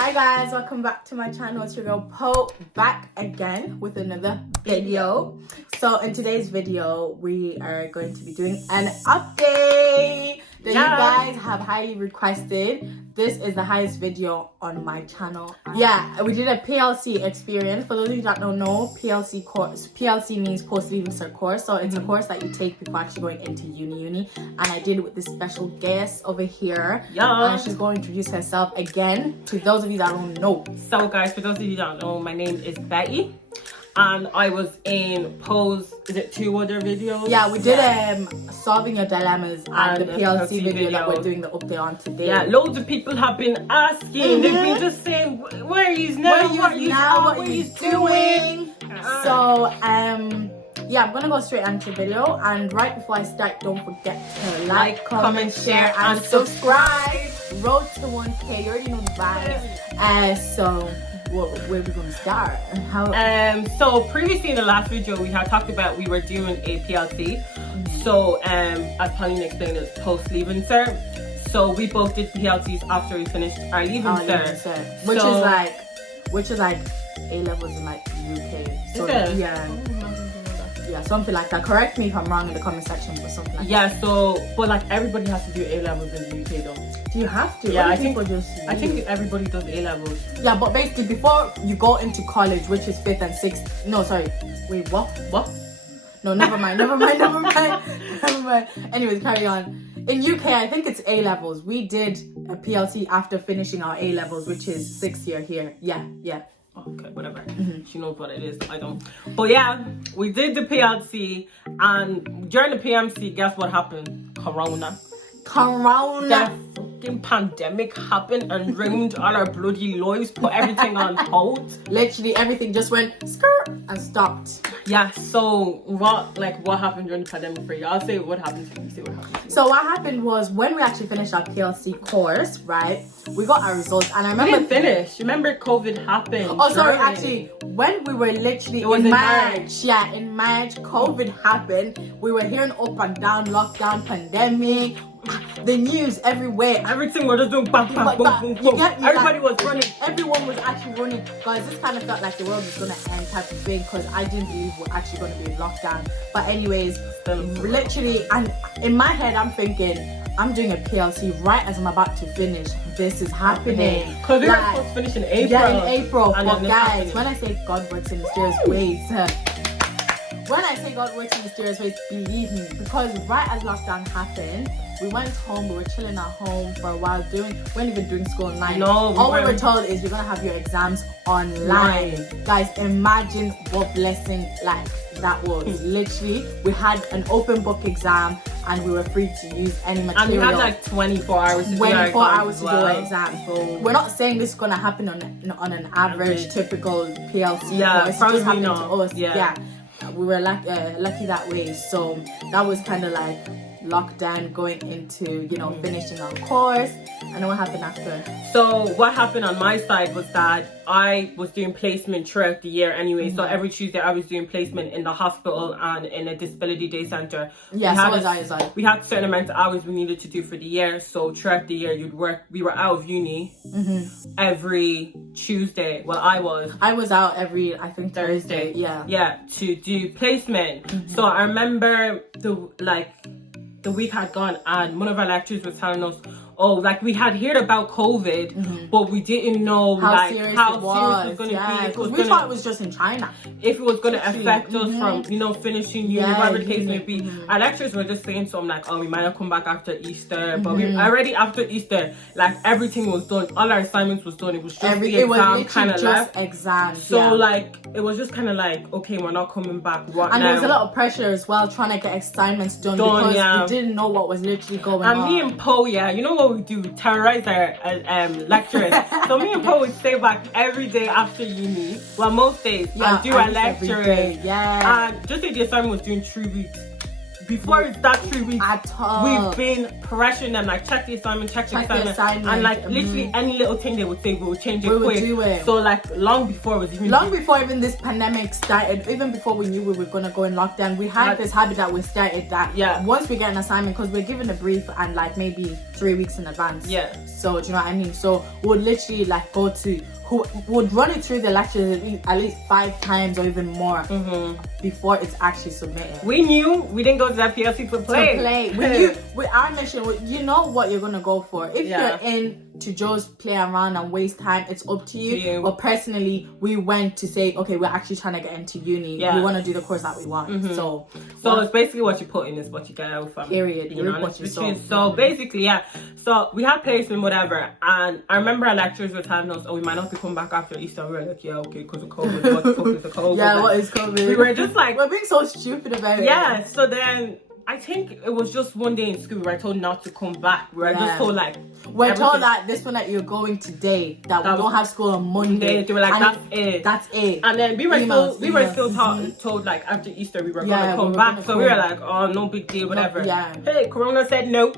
Hi guys, welcome back to my channel. It's your girl Po, back again with another video. So in today's video we are going to be doing an update that you guys have highly requested. This is the highest video on my channel. Yeah, we did a PLC experience. For those of you that don't know, PLC means post leaving cert course. So it's a course that you take before actually going into uni. And I did it with this special guest over here. And she's going to introduce herself again to those of you that don't know. So guys, for those of you that don't know, my name is Betty. And I was in Poe's, is it 2 other videos? Yeah, we did solving your dilemmas and the PLC video that we're doing the update on today. Yeah, loads of people have been asking. They've been just saying, where are you now? What are you doing? So yeah, I'm gonna go straight into the video, and right before I start, don't forget to like, comment, share, and subscribe. Road to 1K, you already know the vibe. So where are we gonna start? So previously in the last video we had talked about we were doing a PLC. So as Pauline explained, it's post leaving cert. So we both did PLCs after we finished our leaving cert. Which is like A levels in like UK. So yeah, something like that. Correct me if I'm wrong in the comment section, but something like that. Yeah, so but like everybody has to do A levels in the UK though. Do you have to? Yeah, I think everybody does A levels. Yeah, but basically before you go into college, which is 5th and 6th. No, sorry. Wait, what? No, never mind. Anyways, carry on. In UK, I think it's A levels. We did a PLC after finishing our A levels, which is 6th year here. Yeah. Okay, whatever. She knows what it is. I don't. But yeah, we did the PLC, and during the PMC, guess what happened? Corona. The fucking pandemic happened and ruined all our bloody lives, put everything on hold. Literally everything just went skirt and stopped. Yeah, so what happened during the pandemic for you? I'll say what happened to you, say what happened to you. So what happened was when we actually finished our PLC course, right? We got our results, and I remember we didn't finish. Remember COVID happened. Oh, sorry, actually, when we were literally in March. Yeah, in March, COVID happened. We were hearing up and down, lockdown, pandemic, the news everywhere. Everything was just doing bang, bang, boom, boom, boom. Everybody was running. Everyone was actually running. Guys, this kind of felt like the world was going to end type of thing, because I didn't believe we're actually going to be in lockdown. But anyways, literally, and in my head, I'm thinking, I'm doing a PLC right as I'm about to finish. This is happening. Because we were supposed to finish in April. Yeah, in April. But guys, when I say God works in mysterious ways, believe me, because right as lockdown happened, we went home, we were chilling at home for a while, we weren't even doing school online. No, all we were told is you're gonna have your exams online. Guys, imagine what blessing like that was. Literally, we had an open book exam and we were free to use any material. And we had like 24 hours to do our exam. So we're not saying this is gonna happen on an average typical PLC. Yeah, course. probably it just happened not. to us. Yeah. We were lucky that way. So that was kind of like lockdown going into finishing our course. And what happened after? So what happened on my side was that I was doing placement throughout the year anyway. So every Tuesday I was doing placement in the hospital and in a disability day centre. Yeah, so was I. We had certain amount of hours we needed to do for the year. So throughout the year you'd work. We were out of uni every Tuesday. Well, I was out every, I think, Thursday. Yeah, to do placement. So I remember the week had gone and one of our lecturers was telling us, we had heard about COVID, but we didn't know how serious it was going to be. Because we thought it was just in China. If it was going to affect us from, finishing uni, whatever the case may be. Our lecturers were just saying something like, we might not come back after Easter. But we already after Easter, everything was done. All our assignments was done. It was just the exam kind of left. So it was just kind of like, okay, we're not coming back. What and now? there was a lot of pressure as well trying to get assignments done because we didn't know what was literally going on. And me and Poe, you know what we do? Terrorize our lecturers. So me and Poe would stay back every day after uni. Well, most days. And do our lectures. Yeah. And just say the assignment was doing 3 weeks. before it's that 3 weeks at all. We've been pressuring them, like, check the assignment, check the assignment, and like literally any little thing they would say, we would change it quick. Do it. So like long before it was even before even this pandemic started, even before we knew we were gonna go in lockdown, we had this habit that we started that once we get an assignment, because we're given a brief and like maybe 3 weeks in advance. So do you know what I mean? So we'll literally like go to who would run it through the lectures at least 5 times or even more before it's actually submitted. We knew we didn't go to that PLC to play. We knew with our mission, you know what you're gonna go for. If you're in to just play around and waste time, it's up to you. But personally, we went to say, okay, we're actually trying to get into uni. We want to do the course that we want. So it's basically what you put in is what you get out from. Period. You know, so basically, so we had placement, whatever, and I remember our lecturers were telling us, oh, we might not be coming back after Easter. We were like, yeah, okay, because of COVID. What the fuck is the COVID? What is COVID? We were just like, we're being so stupid about it. So then I think it was just one day in school we were told not to come back. We were just told like, we're told that this one that you're going today, that we don't have school on Monday. They were like, that's it. And then we were still told like after Easter we were gonna come back. So we were like, oh, no big deal, whatever. Hey, Corona said no.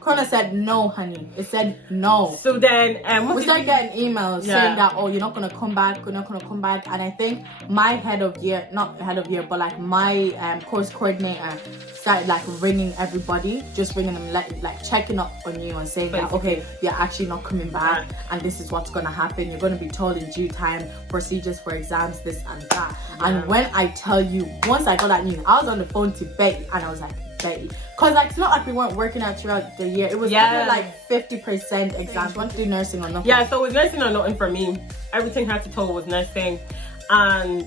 Corona said no, honey. It said no. So then we started getting emails saying that, oh, you're not gonna come back, you're not gonna come back. And I think my not head of year, but like my course coordinator started like ringing everybody, just ringing them, like checking up on you and saying that, okay, you're actually not coming back, and this is what's gonna happen. You're gonna be told in due time procedures for exams, this and that. And when I tell you, once I got that news, I was on the phone to Betty, and I was like, Betty, because like it's not like we weren't working out throughout the year. It was like 50% exams. We want to do nursing or nothing. So it was nursing or nothing for me. Everything had to toe was nursing, and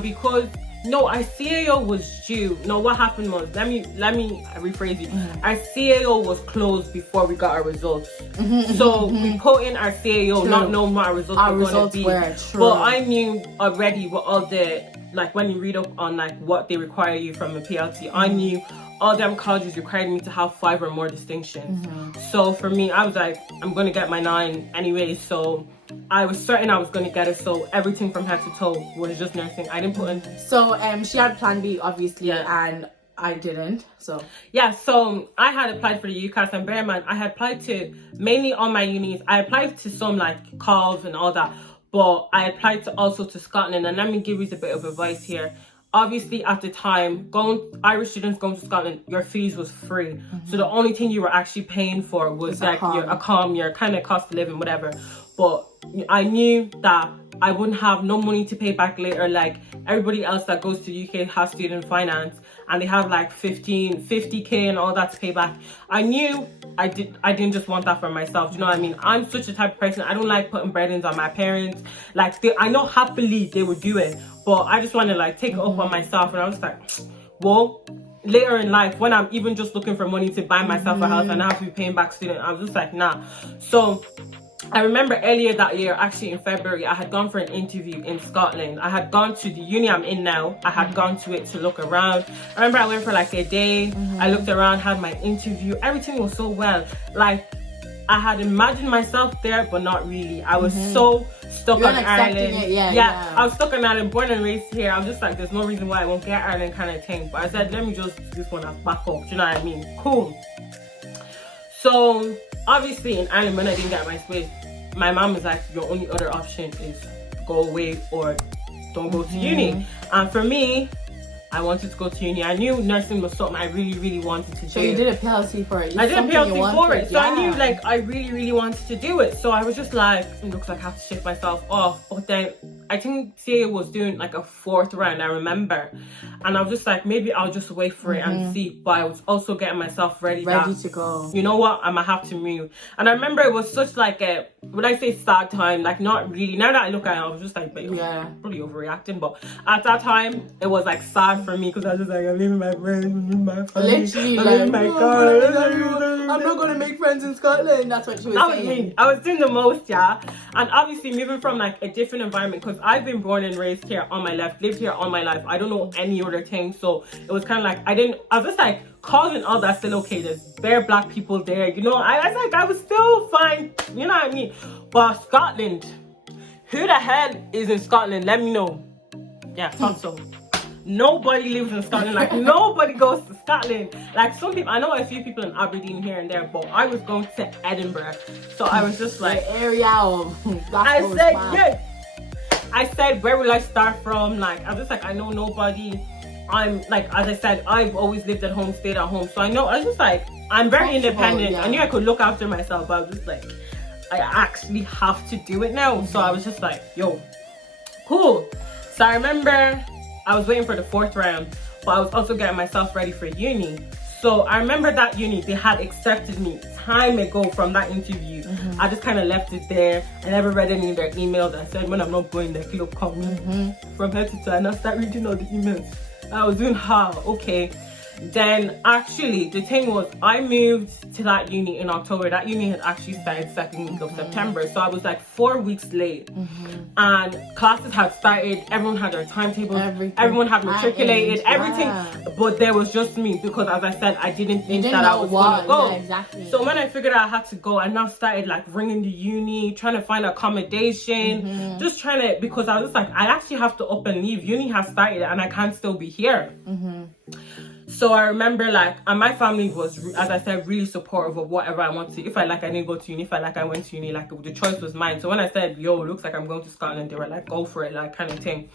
because our CAO was due. No, what happened was, let me rephrase it. Our CAO was closed before we got our results. So we put in our CAO not knowing what our results were going to be. But I knew already what all the, like when you read up on like what they require you from a PLT, I knew all them colleges required me to have 5 or more distinctions. So for me, I was like, I'm going to get my 9 anyway. So I was certain I was going to get it. So everything from head to toe was just nursing. I didn't put in. So she had plan B, obviously, and I didn't. So so I had applied for the UCAS, and bear in mind, I had applied to mainly all my unis. I applied to some like calls and all that, but I applied also to Scotland. And let me give you a bit of advice here. Obviously, at the time, Irish students going to Scotland, your fees was free. So the only thing you were actually paying for was like your kind of cost of living, whatever. But I knew that I wouldn't have no money to pay back later. Like everybody else that goes to UK has student finance, and they have like 50k and all that to pay back. I knew I didn't just want that for myself. Do you know what I mean? I'm such a type of person. I don't like putting burdens on my parents. Like I know happily they would do it, but I just want to like take it up on myself. And I was like, well, later in life, when I'm even just looking for money to buy myself a house and I have to be paying back student, I was just like, nah. So I remember earlier that year, actually in February, I had gone for an interview in Scotland. I had gone to the uni I'm in now. I had gone to it to look around. I remember I went for like a day. I looked around, had my interview. Everything was so well. Like I had imagined myself there, but not really. I was so stuck on Ireland. I was stuck on Ireland, born and raised here. I was just like, there's no reason why I won't get Ireland kind of thing. But I said, let me just do this one as backup. Do you know what I mean? Cool. So obviously in Ireland, when I didn't get my space, my mom was like, your only other option is go away or don't go to uni. And for me, I wanted to go to uni. I knew nursing was something I really, really wanted to do. So you did a PLC for it? I did a PLC for it. So I knew like I really, really wanted to do it. So I was just like, it looks like I have to shift myself off. But then I think CA was doing like a 4th round, I remember. And I was just like, maybe I'll just wait for it and see. But I was also getting myself ready to go. You know what? I'm gonna have to move. And I remember it was such like a, would I say sad time? Like not really. Now that I look at it, I was just like, probably overreacting. But at that time, it was like sad for me because I was just like, I'm leaving my friends, I'm leaving my family, literally, I'm leaving my car. I'm not gonna make friends in Scotland. That's what she was saying. Me. I was doing the most, and obviously moving from like a different environment, because I've been born and raised here on my life, lived here all my life. I don't know any other thing, so it was kind of like I was just like, calls and all that still okay. There's bare black people there, you know. I was like, I was still fine, you know what I mean. But Scotland, who the hell is in Scotland? Let me know. Yeah, thought so. nobody lives in Scotland. Like, nobody goes to Scotland. Like, some people, I know a few people in Aberdeen here and there, but I was going to Edinburgh. So I was just like, the area of I said, yes. I said, where will I start from? Like, I was just like, I know nobody. I'm like, as I said, I've always lived at home, stayed at home. So I was just like, I'm very independent. Yeah. I knew I could look after myself, but I was just like, I actually have to do it now. So I was just like, yo, cool. So I remember I was waiting for the 4th round, but I was also getting myself ready for uni. So I remember that uni, they had accepted me time ago from that interview. I just kind of left it there. I never read any of their emails. I said, when I'm not going there, you'll call me from head to toe. And I start reading all the emails. I was doing okay. Then actually the thing was, I moved to that uni in October. That uni had actually started 2nd week of September. So I was like 4 weeks late. And classes had started, everyone had their timetable, everyone had matriculated, everything. But there was just me, because as I said, I didn't think that I was gonna go. Yeah, exactly. So when I figured out I had to go, I now started like ringing the uni, trying to find accommodation, just trying to, because I was just like, I actually have to up and leave. Uni has started and I can't still be here. So I remember like, and my family was, as I said, really supportive of whatever I wanted. If I like, I didn't go to uni. If I like, I went to uni. Like, the choice was mine. So when I said, yo, looks like I'm going to Scotland, they were like, go for it, like, kind of thing.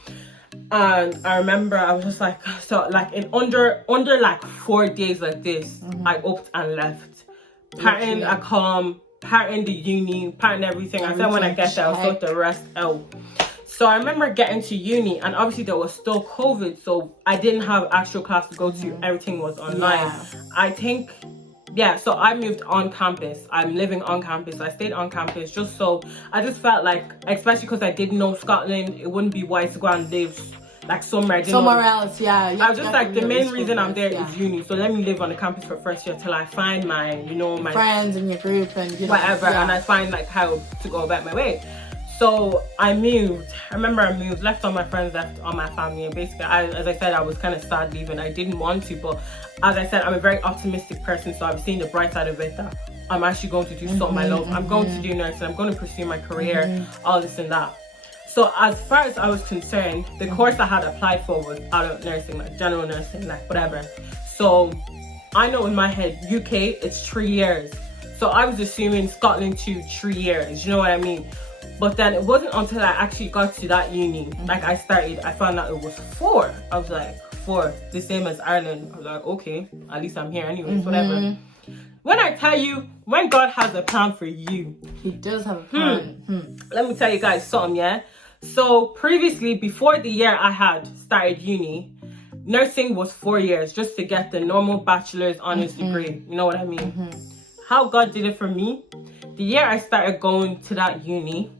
And I remember I was just like, so like in under like 4 days like this, I upped and left. Parting a parting the uni, parting everything. I said when I get there, I'll sort the rest out. So I remember getting to uni, and obviously there was still COVID, so I didn't have actual class to go to. Everything was online. I think, so I moved on campus. I'm living on campus. I stayed on campus just so, I just felt like, especially because I didn't know Scotland, it wouldn't be wise to go and live like somewhere else. I was just like, the main reason I'm there is uni, so let me live on the campus for first year till I find my, my friends in your group and whatever, and I find like how to go about my way. So I moved. I remember I moved, left all my friends, left all my family, and basically, as I said, I was kind of sad leaving. I didn't want to, but as I said, I'm a very optimistic person, so I'm seeing the bright side of it, that I'm actually going to do something I love. I'm going to do nursing. I'm going to pursue my career, all this and that. So as far as I was concerned, the course I had applied for was adult nursing, like general nursing, like whatever. So I know in my head, UK, it's 3 years. So I was assuming Scotland too, 3 years. You know what I mean? But then it wasn't until I actually got to that uni, like I found out it was 4. I was like, 4, the same as Ireland. I was like, okay, at least I'm here anyways, whatever. When I tell you, when God has a plan for you, He does have a plan. Let me tell you guys something, yeah? So previously, before the year I had started uni, nursing was 4 years just to get the normal bachelor's honors degree. You know what I mean? How God did it for me, the year I started going to that uni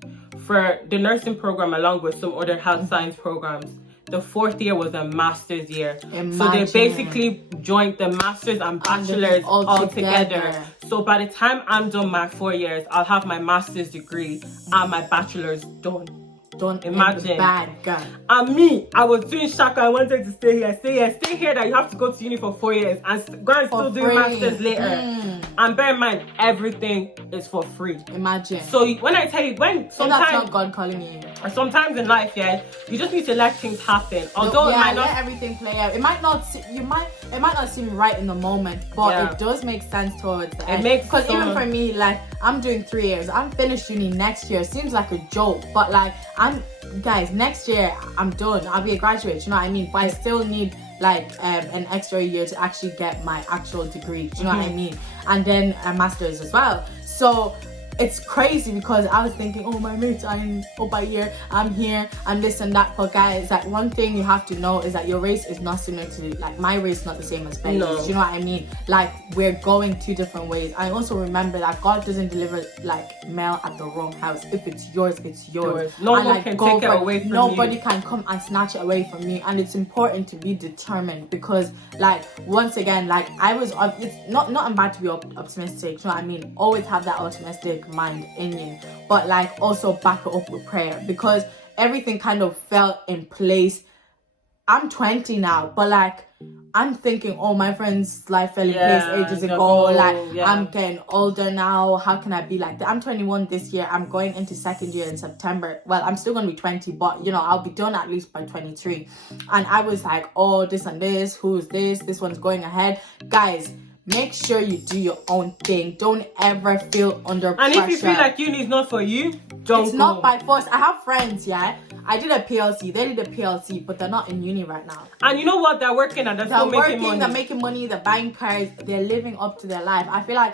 for the nursing program along with some other health science programs, the 4th year was a master's year. So they basically joined the master's and bachelor's all together. So by the time I'm done my 4 years, I'll have my master's degree and my bachelor's done. Don't imagine. Bad guy. And me, I was doing shaka. I wanted to stay here. That you have to go to uni for 4 years and go and still do masters later. And bear in mind, everything is for free. Imagine. So when I tell you, sometimes that's not God calling you. Or sometimes in life, you just need to let things happen. Although it might not, let everything play out. It might not seem right in the moment, but it does make sense towards the end. Because even for me, like, I'm doing 3 years. I'm finished uni next year. It seems like a joke, but like, guys, next year I'm done. I'll be a graduate, you know what I mean? But I still need like an extra year to actually get my actual degree, do you know what I mean? And then a master's as well. So it's crazy because I was thinking, oh, my mates, I'm up a year, I'm here, and this and that. But guys, like, one thing you have to know is that your race is not similar to, like, my race is not the same as Betty's. Do you know what I mean? Like, we're going 2 different ways. I also remember that God doesn't deliver, like, mail at the wrong house. If it's yours, it's yours. No one can take it away from you. Nobody can come and snatch it away from me. And it's important to be determined because, like, once again, like, it's not bad to be optimistic, you know what I mean? Always have that optimistic mind in you, but like also back it up with prayer because everything kind of fell in place. I'm 20 now, but like I'm thinking, oh, my friend's life fell in place ages ago. Like, I'm getting older now. How can I be like that? I'm 21 this year. I'm going into second year in September. Well, I'm still going to be 20, but, you know, I'll be done at least by 23. And I was like, oh, this and this. Who's this? This one's going ahead. Guys, make sure you do your own thing. Don't ever feel under pressure. And if you feel like uni is not for you, don't It's go. not by force. I have friends, I did a PLC. They did a PLC, but they're not in uni right now. And you know what? They're working and they're still making money. They're making money. They're buying cars. They're living up to their life. I feel like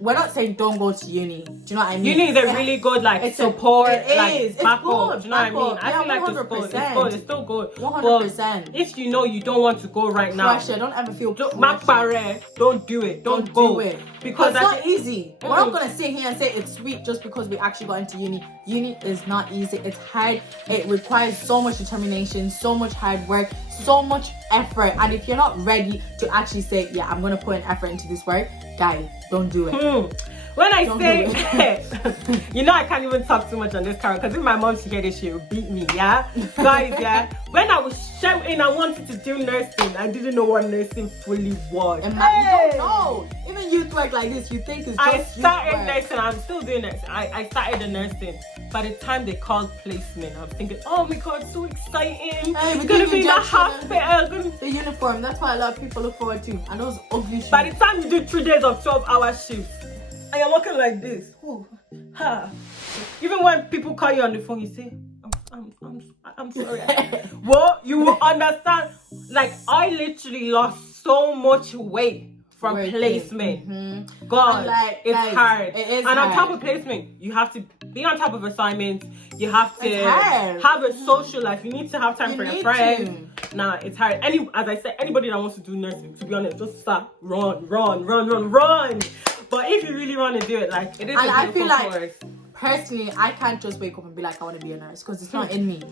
we're not saying don't go to uni. Do you know what I mean? Uni is a really good support. It is. Like, it's backup. good. Do you know what I mean? I feel like 100%. it's good. It's still good. 100%. But if you know you don't want to go right now, pressure. Don't ever feel pressure. Don't do it. Don't go. Do it. Because it's not easy. We're not gonna sit here and say it's sweet just because we actually got into uni. Uni is not easy. It's hard. It requires so much determination, so much hard work, so much effort. And if you're not ready to actually say, yeah, I'm gonna put an effort into this work, guys, don't do it. When I say, you know, I can't even talk too much on this camera because if my mom should hear this, she will beat me, guys, when I was shouting I wanted to do nursing, I didn't know what nursing fully was. And you don't know. Even youth work like this, you think it's just I started nursing. I'm still doing it. I started the nursing. By the time they called placement, I'm thinking, oh my god, so exciting. Hey, it's gonna be in the hospital. The uniform, that's what a lot of people look forward to. And those ugly shoes. By the time you do 3 days of 12-hour shifts, and you're walking like this. Ooh, ha. Even when people call you on the phone, you say, I'm sorry. Well, you will understand. Like, I literally lost so much weight from placement. God, like, it's guys, hard. It is and hard. On top of placement, you have to be on top of assignments. You have to have a social life. You need to have time for your friends. Nah, it's hard. As I said, anybody that wants to do nursing, to be honest, just start, run. But if you really want to do it, like, it is and a beautiful course. Personally, I can't just wake up and be like, I want to be a nurse, because it's not in me.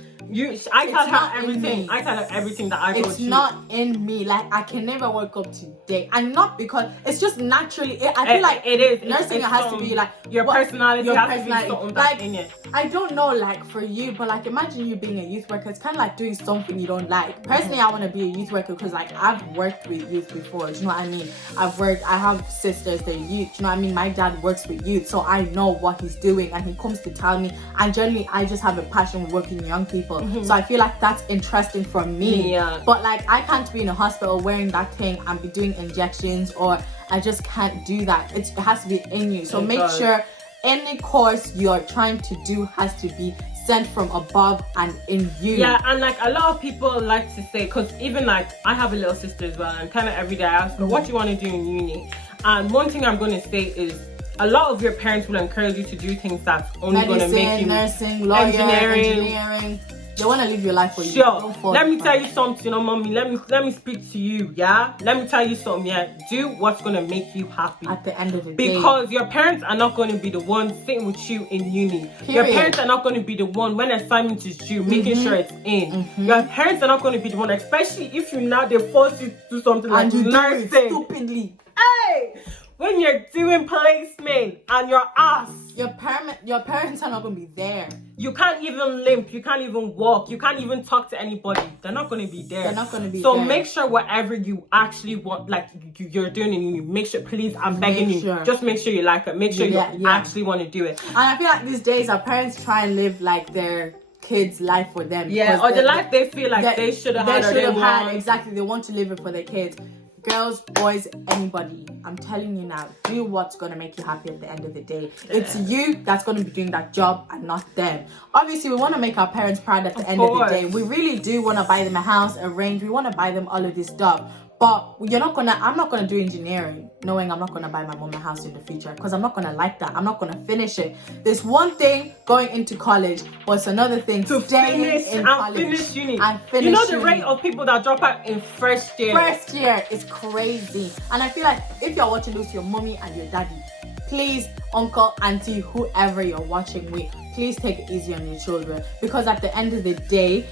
I tell her everything. I tell her everything that I go through. It's not in me. Like, I can never wake up today, and not because it's just naturally. I feel like it is. Nursing has to be like your personality. Has to be something that's in it. I don't know, like for you, but like imagine you being a youth worker. It's kind of like doing something you don't like. Personally, I want to be a youth worker because like I've worked with youth before. Do you know what I mean? I have sisters, they're youth. Do you know what I mean? My dad works with youth, so I know what he's doing. And he comes to tell me, and generally I just have a passion for working with young people, so I feel like that's interesting for me. But like I can't be in a hospital wearing that thing and be doing injections, or I just can't do that. It has to be in you. So make sure any course you're trying to do has to be sent from above and in you. And like a lot of people like to say, because even like I have a little sister as well, and kind of every day I ask her, what do you want to do in uni? And one thing I'm going to say is, a lot of your parents will encourage you to do things that's only going to make you nursing, lawyer, engineering. They want to live your life for you. Sure. Let me tell you something, mommy. Let me speak to you, Let me tell you something, Do what's going to make you happy. At the end of the day. Because your parents are not going to be the ones sitting with you in uni. Period. Your parents are not going to be the one when assignment is due, making sure it's in. Your parents are not going to be the one, especially if they force you to do something like nursing. Stupidly. Hey! When you're doing placement and your ass, your parents are not going to be there. You can't even limp, you can't even walk, you can't even talk to anybody. They're not going to be there. They're not going to be there. So make sure whatever you actually want, like you're doing in uni, make sure, please, I'm begging you, just make sure you like it. Make sure you actually want to do it. And I feel like these days our parents try and live like their kids' life for them. Or the life they feel like they should have had. Exactly, they want to live it for their kids. Girls, boys, anybody, I'm telling you now, do what's going to make you happy at the end of the day. It's you that's going to be doing that job and not them. Obviously, we want to make our parents proud at the end of the day. We really do want to buy them a house, a range. We want to buy them all of this stuff. But I'm not gonna do engineering knowing I'm not gonna buy my mom a house in the future, because I'm not gonna like that. I'm not gonna finish it. There's one thing going into college, but it's another thing to finish uni. You know the rate of people that drop out in first year. First year is crazy. And I feel like if you're watching this, your mommy and your daddy, please, uncle, auntie, whoever you're watching with, please take it easy on your children, because at the end of the day,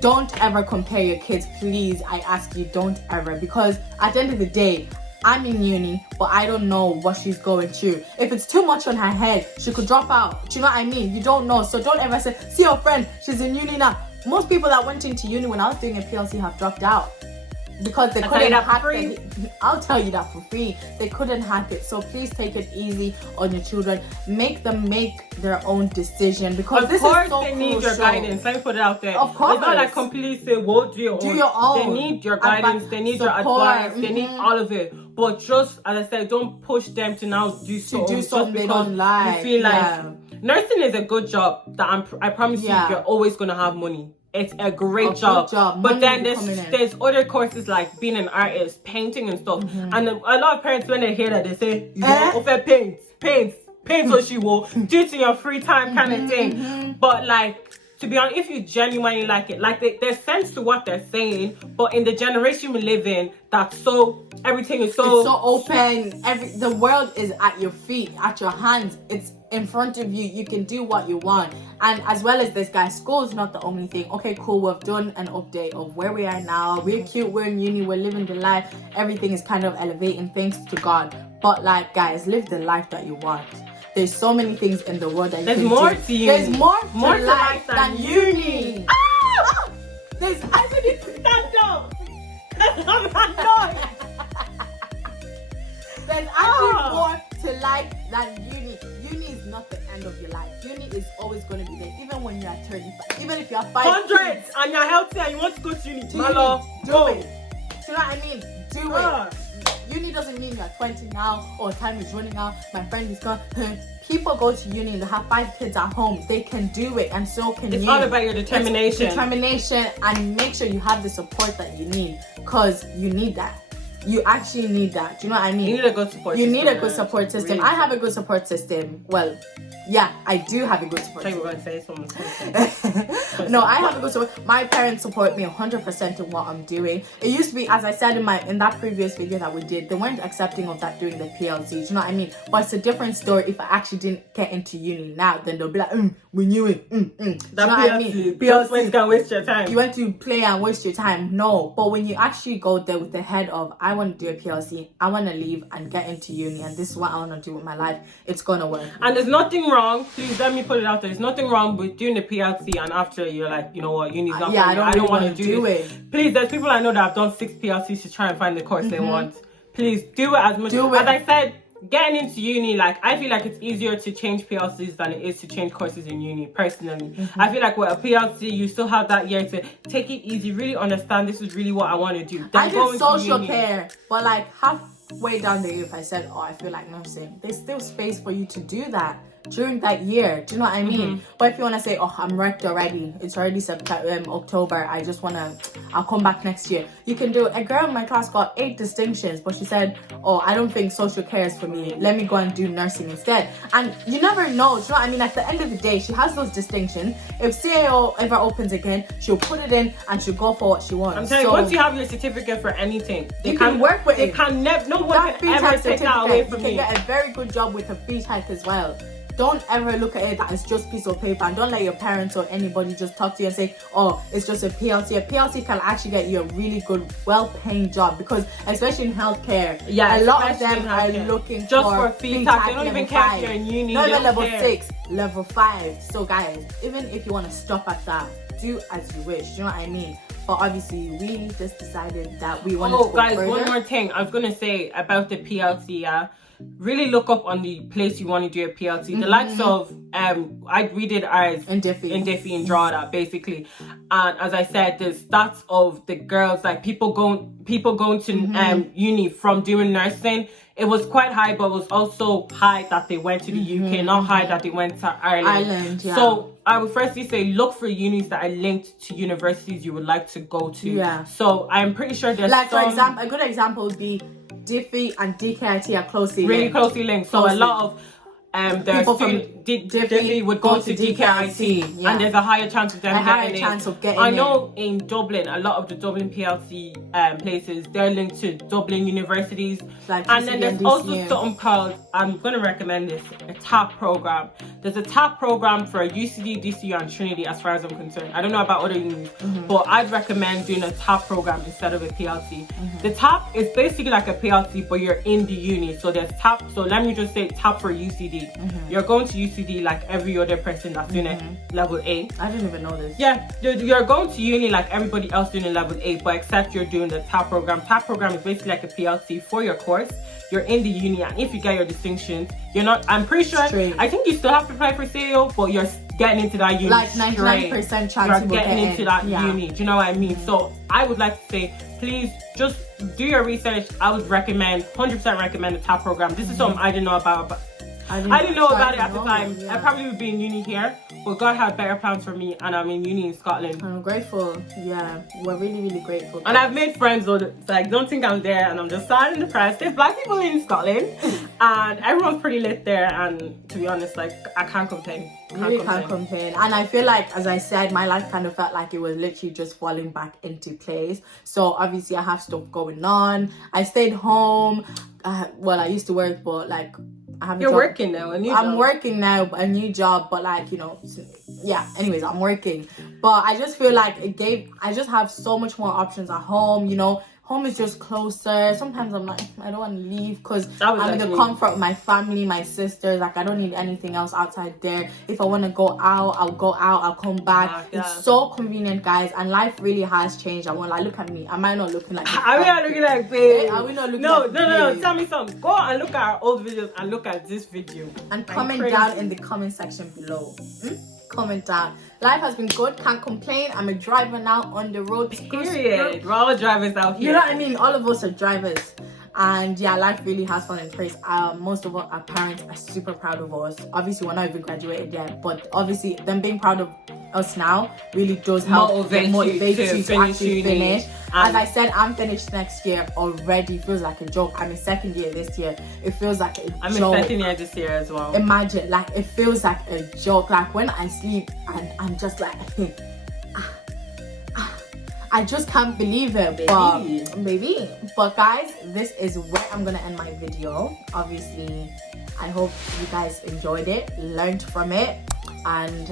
don't ever compare your kids, please. I ask you, don't ever, because at the end of the day, I'm in uni, but I don't know what she's going through. If it's too much on her head, she could drop out. Do you know what I mean? You don't know. So don't ever say, see your friend, she's in uni now. Most people that went into uni when I was doing a PLC have dropped out. because they couldn't hack it. I'll tell you that for free. They couldn't hack it. So please take it easy on your children. Make them make their own decision, because of this course is so they crucial. need your guidance. Let me put it out there. Of course. It's not like completely say, well, do your own. They need your guidance. They need your advice. They need all of it. But just, as I said, don't push them to now do something they don't like. You feel like nursing is a good job that I promise you, you're always going to have money. It's a great job. But then there's other courses like being an artist, painting and stuff. And a lot of parents, when they hear that, they say, you know, paint so she will do it in your free time kind of thing. But like, to be honest, if you genuinely like it, like there's sense to what they're saying, but in the generation we live in, everything is so open. The world is at your feet, at your hands. It's in front of you. You can do what you want. And as well as this, guys, school is not the only thing. Okay, cool, we've done an update of where we are now. We're cute, we're in uni, we're living the life. Everything is kind of elevating, thanks to God. But like, guys, live the life that you want. There's so many things in the world that you can do. There's more to life than uni. Ah! There's actually stand up. There's actually more to life than uni. Uni is not the end of your life. Uni is always going to be there, even when you're 35. Even if you're 500 and you're healthy and you want to go to uni, do it. Do you know what I mean? Do it. Uni doesn't mean you're 20 now or time is running out. My friend is gone. People go to uni and they have 5 kids at home. They can do it, and so can you. It's all about your determination. And make sure you have the support that you need, because you need that. You actually need that. Do you know what I mean? You need a good support system. You need a good support system. Really? I have a good support system. Well, yeah, I do have a good support system. I thought you were going to say something. No, I have a good support. My parents support me 100% in what I'm doing. It used to be, as I said in that previous video that we did, they weren't accepting of that doing the PLC. Do you know what I mean? But it's a different story. If I actually didn't get into uni now, then they'll be like, we knew it. That PLC, just went to waste your time. You went to play and waste your time. No, but when you actually go there with the head of, I want to do a PLC, I want to leave and get into uni, and this is what I want to do with my life, it's gonna work. And there's nothing wrong, please let me put it out there, there's nothing wrong with doing the PLC and after you're like, you know what, uni's not for me, I don't want to do it. Please, there's people I know that have done 6 PLCs to try and find the course they want. Please do it as much. As I said, getting into uni, like, I feel like it's easier to change PLCs than it is to change courses in uni, personally. I feel like with a PLC, you still have that year to take it easy, really understand this is really what I want to do. I did social care, but like halfway down the year, if I said, I feel like nursing, there's still space for you to do that during that year. Do you know what I mean? But if you want to say, I'm wrecked already, it's already September, October, I'll come back next year, you can do it. A girl in my class got 8 distinctions, but she said, I don't think social care is for me, let me go and do nursing instead. And you never know. Do you know what I mean? At the end of the day, she has those distinctions. If CAO ever opens again, she'll put it in and she'll go for what she wants. I'm telling you, once you have your certificate for anything, you can work with it. No one can ever take that away from you. You can get a very good job with a free type as well. Don't ever look at it as just piece of paper, and don't let your parents or anybody just talk to you and say, it's just a PLC. A PLC can actually get you a really good, well-paying job, because especially in healthcare, a lot of them are looking just for free tax. They don't even care if you're in uni. Not even level 6, level 5. So guys, even if you want to stop at that, do as you wish. You know what I mean? But obviously, we just decided that we wanted to go guys, further. One more thing I was gonna say about the PLC. Really look up on the place you want to do a PLC. The likes of we did ours in Diffie and Drogheda, basically. And as I said, the stats of the girls, like people going to uni from doing nursing, it was quite high, but it was also high that they went to the UK, not high that they went to Ireland. So I would firstly say look for unis that are linked to universities you would like to go to. So I'm pretty sure there's for example, a good example would be Diffie and DKIT are closely linked. So a lot of people from Diffie would go to DKIT, and there's a higher chance of them getting in. I know in Dublin, a lot of the Dublin PLC places, they're linked to Dublin universities. And then there's also something called, I'm going to recommend this, a TAP program. There's a TAP program for UCD, DCU and Trinity as far as I'm concerned. I don't know about other unis, but I'd recommend doing a TAP program instead of a PLC. The TAP is basically like a PLC, but you're in the uni. So there's TAP, so let me just say TAP for UCD. You're going to UCD UCD like every other person that's doing it level A. I didn't even know this. Yeah, you're going to uni like everybody else doing it level A, but except you're doing the TAP program. TAP program is basically like a PLC for your course. You're in the uni, and if you get your distinctions, you're not, I'm pretty sure, I think you still have to apply for CAO, but you're getting into that uni. Like 99% chance you're getting into that uni. Do you know what I mean? So I would like to say, please just do your research. I would recommend, 100% recommend the TAP program. This is something I didn't know about, but I didn't know about it at the time. I probably would be in uni here, but God had better plans for me, and I'm in uni in Scotland. I'm grateful. Yeah, we're really, really grateful. And I've made friends, so like, don't think I'm there and I'm just sad and depressed. There's black people in Scotland, and everyone's pretty lit there. And to be honest, like, I can't complain. Can't complain. And I feel like, as I said, my life kind of felt like it was literally just falling back into place. So obviously, I have stuff going on. I stayed home. Well, I used to work, but like, You're working now, I'm working now, a new job, but like, you know, yeah, anyways, I'm working. But I just feel like I just have so much more options at home, you know. Home is just closer. Sometimes I'm like, I don't want to leave because I'm in the comfort of my family, my sisters. Like, I don't need anything else outside there. If I want to go out, I'll go out. I'll come back. It's so convenient, guys. And life really has changed. I want, like, look at me. Am I not looking like? Are we not looking like babe? Are we not looking? No. Tell me something. Go and look at our old videos and look at this video. And comment down in the comment section below. Comment down. Life has been good, can't complain. I'm a driver now on the road. Period. We're all drivers out here. You know what I mean? All of us are drivers. And yeah, life really has fallen in place. Most of our parents are super proud of us. Obviously, we're not even graduated yet, but obviously, them being proud of us now really does help motivate you to actually finish. As I said, I'm finished next year already. Feels like a joke. I'm in second year this year. It feels like a joke. I'm in second year this year as well. Imagine, like, it feels like a joke. Like, when I sleep and I'm just like, I just can't believe it, baby. But guys, this is where I'm gonna end my video. Obviously, I hope you guys enjoyed it, learned from it, and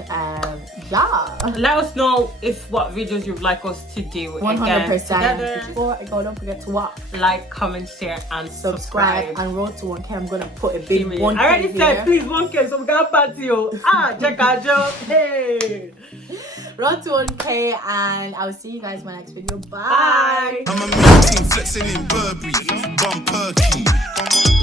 yeah. Let us know what videos you'd like us to do. 100%. Before I go, don't forget to what? Like, comment, share, and subscribe. And road to 1K. I'm gonna put a big 1K. I already said please 1K, so we got party you. Check out Joe. Hey. Road to 1K, and I'll see you guys in my next video. Bye. Bye. I'm a meeting flexing in Burberry, bum perky.